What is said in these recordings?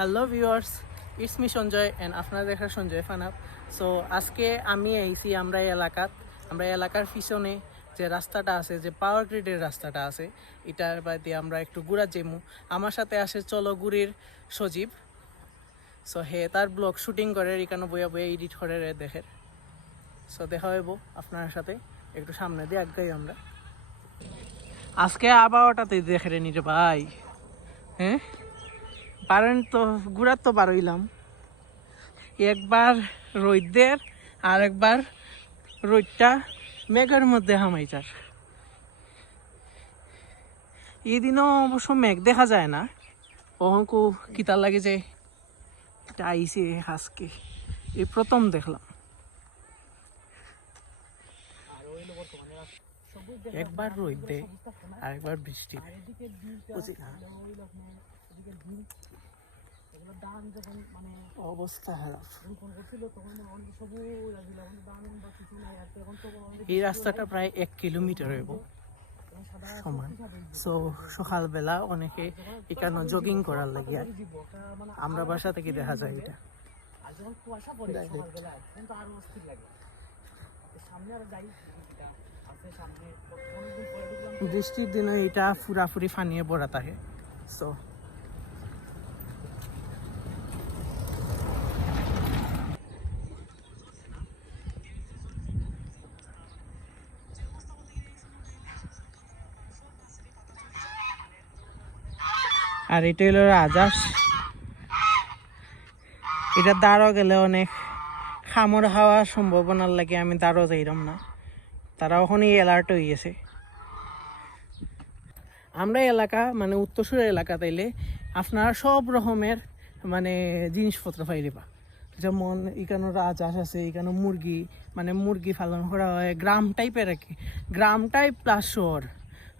Hello viewers, it's me Sanjay and আপনারা দেখার Sanjay ফানাপ। So আজকে আমি আইছি আমরা এই এলাকার পিছনে যে রাস্তাটা আছে, যে পাওয়ার গ্রিডের রাস্তাটা আছে, এটার বাদে আমরা একটু ঘুরা যাইমু। আমার সাথে আসে চলো গুড়ির সজীব। সো হে তার ব্লগ শুটিং করে, এখানে বইয়া বইয়া এডিট করে দেখে। সো দেখা হইব আপনার সাথে একটু সামনে দিয়ে আগাই আমরা। আজকে আবহাওয়াটাতে দেখে রে নিরে ভাই, হ্যাঁ পারেন তো ঘুরার তো পারইলাম, একবার রোদের আর একবার রোদটা মেঘের মধ্যে হামাইটার। এই দিনও অবশ্য মেঘ দেখা যায় না, অহংকু কিতার লাগে যে এটা আইসে আজকে এই প্রথম দেখলাম। একবার রোদ দেয় আর একবার বৃষ্টি, বুঝি না, অবস্থা খারাপ। এই রাস্তাটা প্রায় 1 কিলোমিটার হইব সমান। সো সকালবেলা অনেকে এখানে জগিং করার লাগে, আমরা বাসা থেকে দেখা যায় এটা। বৃষ্টির দিনে এটা ফুরাফুরি ফানিয়ে পড়া থাকে। সো আর এটা হলো রাজাস, এটা দাঁড়ো গেলে অনেক খামর হওয়ার সম্ভাবনার লাগে আমি দাঁড়ো যাইলাম না, তারা ওখানেই অ্যালার্ট হয়ে গেছে। আমরা এলাকা মানে উত্তরসূরের এলাকা তাইলে আপনারা সব রকমের মানে জিনিসপত্র পাইবা, যেমন এখানে রাজহাঁস আছে, এখানে মুরগি মানে মুরগি পালন করা হয়, গ্রাম টাইপের আর কি, গ্রাম টাইপ প্লাস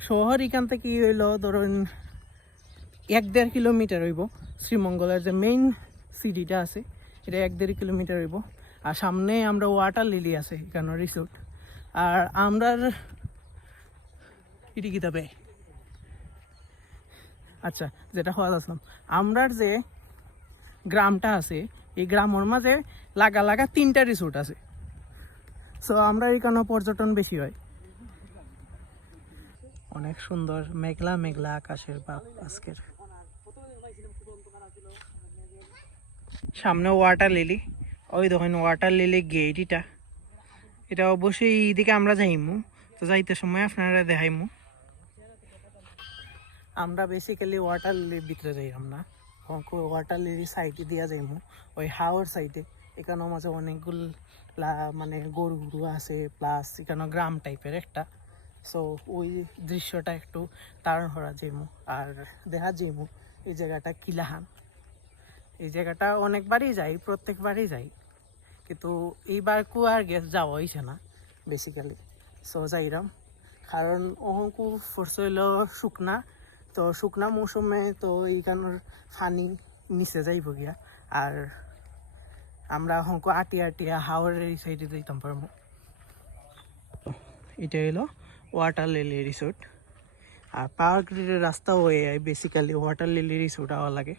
শহর এখান থেকে হইলো ধরুন 1-1.5 কিলোমিটার হইব। শ্রীমঙ্গলের যে মেইন সিটিটা আছে এটা 1-1.5 কিলোমিটার হইব। আর সামনে আমরা ওয়াটার লিলি আছে এখানে রিসোর্ট। আর আমরার এটি কিতাবে আচ্ছা যেটা হওয়া আসলাম, আমরার যে গ্রামটা আছে এই গ্রামের মাঝে লাগা লাগা 3টা রিসোর্ট আছে। সো আমরা এখানে পর্যটন বেশি হয়। অনেক সুন্দর মেঘলা মেঘলা আকাশের ভাব আজকের। সামনে ওয়াটার লিলি, ওই দেখেন ওয়াটার লিলি গেট, এটা অবশ্যই এইদিকে আমরা যাইমু, তো যাইতে সময় আপনারা দেখাইমু। আমরা বেসিক্যালি ওয়াটার লিলির ভিতরে যাইলাম না, ওয়াটার লিলি সাইডে দিয়া যাইমু, ওই হাওর সাইডে। এখানে মাঝে অনেকগুলা মানে গরু গরু আছে, প্লাস এখানে গ্রাম টাইপের একটা। সো ওই দৃশ্যটা একটু তারণ করা যাইমু আর দেখা যাইমু এই জায়গাটা কিলাহান। এই জায়গাটা অনেকবারই যাই, প্রত্যেকবারই যাই, কিন্তু এইবার আর গেছ যাওয়া হয়েছে না বেসিক্যালি। সো যাইরাম কারণ অহংকু ফোর্স হইল শুকনা, তো শুকনা মৌসুমে তো এইখানের ফানি নিচে যাইব গিয়া, আর আমরা অহংকু আটিয়া হাওড়ের এই সাইডে যাইতাম পারবো। এটা হলো ওয়াটার লিলি রিসোর্ট। আর পাওয়ার গ্রিডের রাস্তা হয়ে বেসিক্যালি ওয়াটার লিলি রিসোর্ট হওয়া লাগে।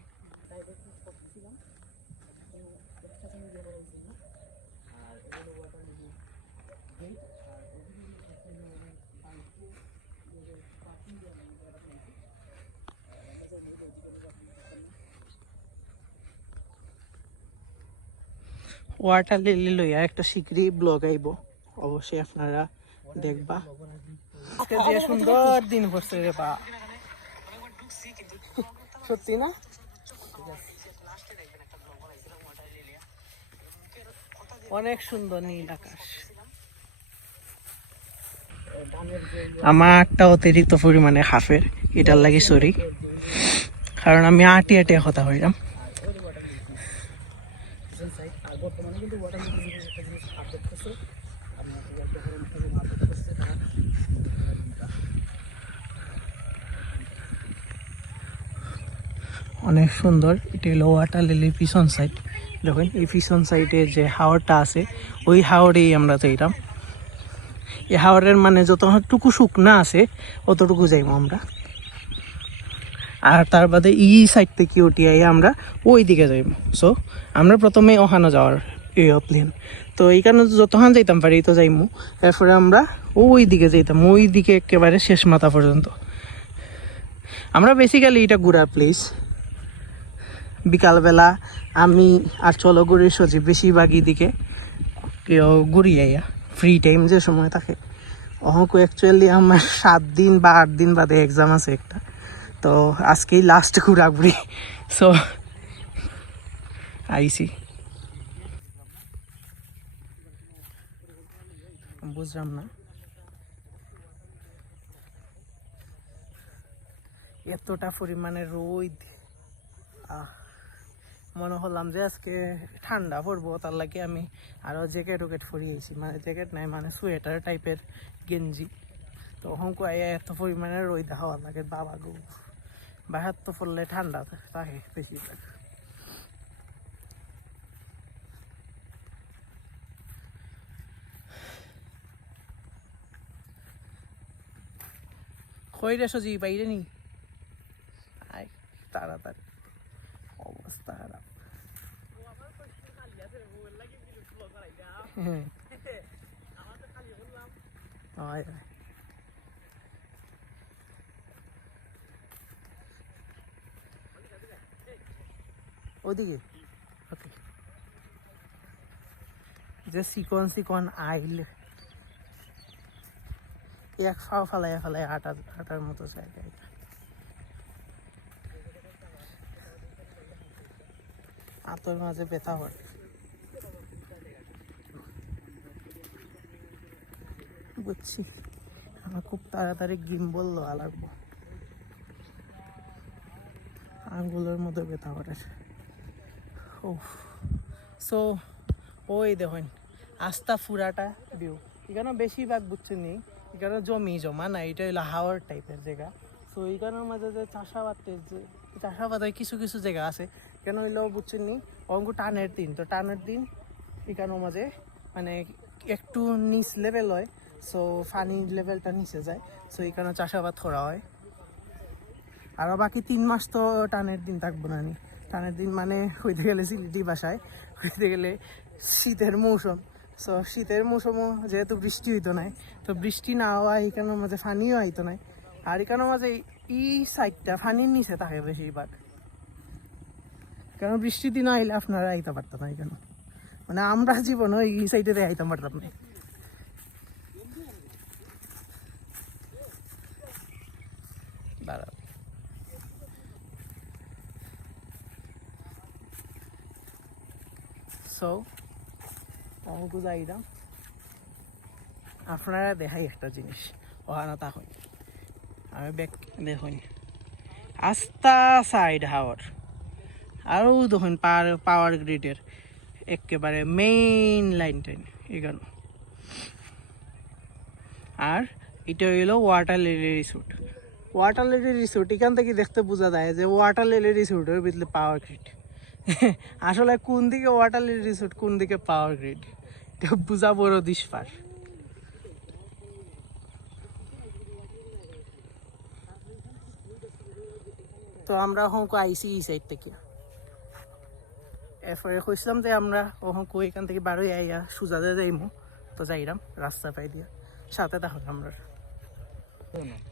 ওয়াটার লিলি লইয়া একটা শীঘ্রই ব্লগ আইব, অবশ্যই আপনারা দেখবা। যে সুন্দর দিন পড়ছে রে বা, সত্যি না? অনেক সুন্দর নীল আকাশ। আমার একটা অতিরিক্ত পরিমাণে হাফের, এটার লাগে সরি, কারণ আমি আটিয়া কথা হইলাম। অনেক সুন্দর, এটা হলো ওয়াটার লিলির পিছন সাইড। দেখুন এই পিছন সাইডে যে হাওরটা আছে ওই হাওরেই আমরা যাইলাম। এই হাওরের মানে যতটুকু শুকনা আছে অতটুকু যাইব আমরা। আর তার বাদে সাইড থেকে উঠি আমরা ওই দিকে যাইব। সো আমরা প্রথমে ওখানে যাওয়ার প্লেন, তো এইখানে যতক্ষণ যাইতাম পারি তো যাইমু। এরপরে আমরা ওই দিকে যাইতাম, ওই দিকে একেবারে শেষ মাথা পর্যন্ত। আমরা বেসিক্যালি এটা ঘোরার প্লেস। বিকালবেলা আমি আর চলো ঘুরির সচিব বেশিরভাগই দিকে ঘুরি আইয়া ফ্রি টাইম যে সময় থাকে। অহংক অ্যাকচুয়ালি আমার 7 দিন বা 8 দিন বাদে এক্সাম আছে একটা, তো আজকেই লাস্ট ঘোরাঘুরি। সো আইসি, বুঝলাম না এতটা পরিমাণে রোদ। মনে হলাম যে আজকে ঠান্ডা পড়বো, তার লাগে আমি আরও জ্যাকেট ওকেট পরিয়েছি, মানে জ্যাকেট নাই মানে সোয়েটার টাইপের গেঞ্জি। তো হংকো আইয়া এত পরিমাণে রোদ হওয়া লাগে বাবা গো, বাহার তো পড়লে ঠান্ডা থাকে বেশিরভাগ। খইরে সজি বাইরে নি আয় তাড়াতাড়ি, অবস্থা খারাপ। ওদিকে ওকে, যে চিকন চিকন আইল এক ফাও ফালাই ফালাই আটার মতো জায়গা। আতর মাঝে ব্যথা হয়, বুঝছি। আমার খুব তাড়াতাড়ি গিম্বল লওয়া লাগবো, আঙ্গুলের মধ্যে ব্যথা করে। ও সো ওই দেখুন আস্তা ফুরাটা ভিউ। এখানে বেশিরভাগ বুঝছেন নি, এখানে জমি জমা না, এটা হইলো হাওয়ার টাইপের জায়গা। সো এইখানের মাঝে যে চাষাবাদের যে চাষাবাদের কিছু কিছু জায়গা আছে, কেন হইলেও বুঝছেন নি অঙ্ক টানের দিন, তো টানের দিন এখানের মাঝে মানে একটু নিচ লেভেল হয়। সো পানির লেভেলটা নিচে যায়, সো এখানে চাষাবাদ করা হয়। আর বাকি 3 মাস তো টানের দিন থাকবো না নি। টানের দিন মানে হইতে গেলে সিলেটি বাসায় হইতে গেলে শীতের মৌসুম। সো শীতের মৌসুমও যেহেতু বৃষ্টি হইতো নাই, তো বৃষ্টি না হওয়া এখানের মাঝে ফানিও হইতো নাই। আর এখানের মাঝে সাইডটা ফানির নিচে থাকে বেশিরভাগ, কারণ বৃষ্টির দিন আইলে আপনারা আইতে পারতো না এখানে, মানে আমরা জীবনও এই সাইডে আইতে পারতাম না। দাঁড়াও, সো অঙ্ক যাইলাম। আপনারা দেখাই একটা জিনিস ওখানে তখন আমি ব্যাক দেখুন আস্তা সাইড হাওয়ার, আরও দেখুন পাওয়ার গ্রিডের একেবারে মেইন লাইনটাই এখানে। আর এটা হইলো water lily resort. Water lily resort এখান থেকে দেখতে বোঝা যায় যে ওয়াটার লিলি রিসোর্টের ভিতরে পাওয়ার গ্রিড। আসলে কোন দিকে ওয়াটার লিলি রিসোর্ট কোন দিকে পাওয়ার গ্রিড এটা বোঝা বড় দুষ্পার। তো আমরা হংকো আইসি এই সাইড থেকে, এরপরে কইছিলাম যে আমরা হংকো এখান থেকে বারোই আইয়া সুজাতে যাইমু, তো যাইরাম রাস্তা পাই দিয়া সাথে দেখুন আমরা।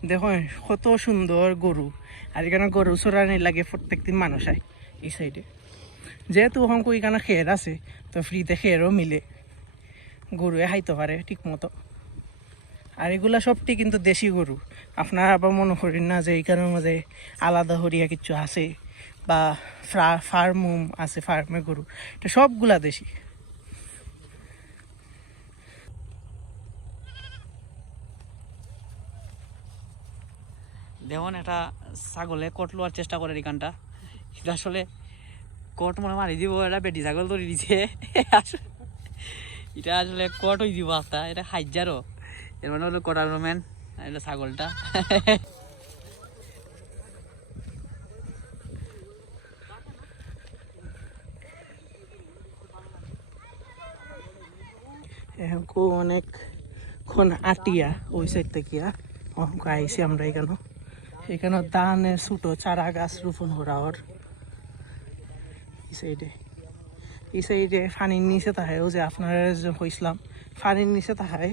দেখুন কত সুন্দর গরু, আর এখানে গরু চড়ানির লাগে প্রত্যেকদিন মানুষ আয় এই সাইডে। যেহেতু হংকো এখানে খের আছে, তো ফ্রিতে খেরও মিলে, গরুয়ে খাইতে পারে ঠিক মতো। আর এগুলা সবটি কিন্তু দেশি গরু, আপনারা আবার মনে করেন না যে এইখানের মাঝে আলাদা হরিয়া কিছু আছে বা ফার্ম আছে, ফার্মের গরু, এটা সবগুলা দেশি। দেখুন একটা ছাগলে কট লোয়ার চেষ্টা করে এখানটা, এটা আসলে কট মনে মারি দিব, এটা বেটি ছাগল ধরে দিছে। এটা আসলে কট হয়ে দিব একটা, এটা হাইজারও এর মানে হলো কটার রোম্যান এটা ছাগলটা। অনেকক্ষণ আটিয়া ওই সাইড থেকে আইসি আমরা এখানে, এখানে ধানের ছোটো চারা গাছ রোপণ করা ওর এই সাইডে পানির নিচে তাহায় ও যে আপনারা যে হইছিলাম পানির নিচে তাহায়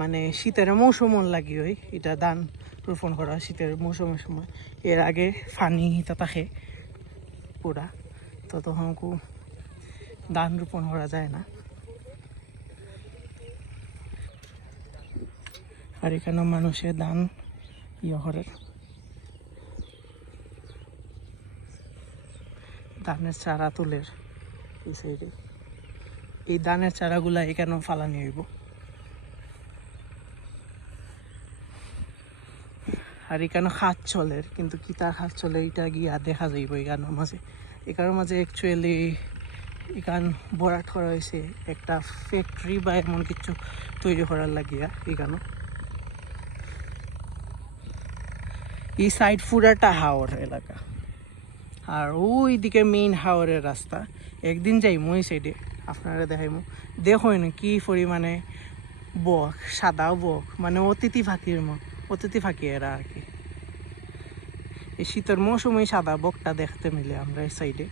মানে শীতের মৌসুম লাগি হয় এটা ধান রোপণ করা শীতের মৌসুমের সময় এর আগে পানি হিতা থাকে পুরা তো তখন ধান রোপণ করা যায় না আর এখানে মানুষের ধান করে ধানের চারা তুলের এই সাইডে এই ধানের চারাগুলা এখানেও ফালানি হইব আর এখানে খাত চলের কিন্তু কি তার খাত চলে এটা গিয়া দেখা যাইব এখানের মাঝে এখানের মাঝে অ্যাকচুয়ালি এখান বরাট করা হয়েছে একটা ফ্যাক্টরি বা এমন কিছু তৈরি করার লাগিয়া এখানে এই সাইড পুরাটা হাওর এলাকা আর ওই দিকে মেইন হাওরের রাস্তা একদিন যাইমু ওই সাইডে আপনারা দেখাইমু দেখই না কি পরিমাণে বক সাদা বক মানে অতিথি ফাঁকি এরা আর কি এই শীতের মৌসুমে সাদা বকটা দেখতে মিলে আমরা এই সাইডে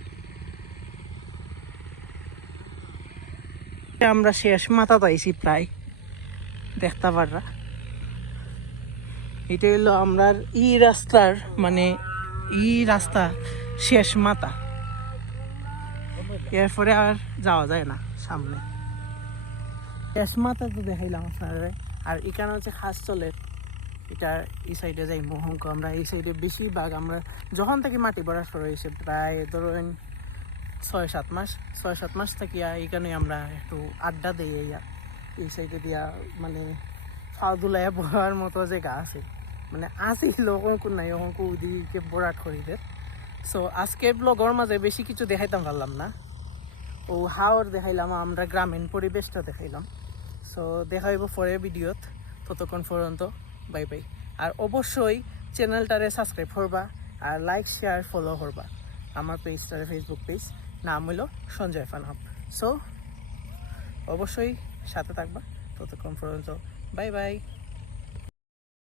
আমরা শেষ মাথা পাইছি প্রায় দেখতে পাররা এটা হলো আমরা রাস্তার মানে রাস্তা শেষ মাথা এরপরে আর যাওয়া যায় না সামনে শেষ মাথা তো দেখাইলাম আপনারা আর এখানে হচ্ছে খাস চলে এটা এই সাইডে যাই মোহঙ্ক আমরা এই সাইডে বেশিরভাগ আমরা যখন থেকে মাটি ভরা শুরু হয়েছে প্রায় ধরেন 6-7 মাস থেকে এখানে আমরা একটু আড্ডা দিই এই সাইডে দিয়া মানে ফাও দুলাইয়া বলার মতো জায়গা আছে মানে আসিল কোন নাই ওখানে ওদিকে বরাট করিতে সো আজকের ব্লগের মাঝে বেশি কিছু দেখাইতাম পারলাম না ও হাওর দেখাইলাম আমরা গ্রামীণ পরিবেশটা দেখাইলাম সো দেখাইব পরে ভিডিওত ততক্ষণ পর্যন্ত বাই বাই আর অবশ্যই চ্যানেলটারে সাবস্ক্রাইব করবা আর লাইক শেয়ার ফলো করবা আমার পেজটারে ফেসবুক পেজ নাম হইল সঞ্জয় ফানহাব সো অবশ্যই সাথে থাকবা ততক্ষণ পর্যন্ত বাই বাই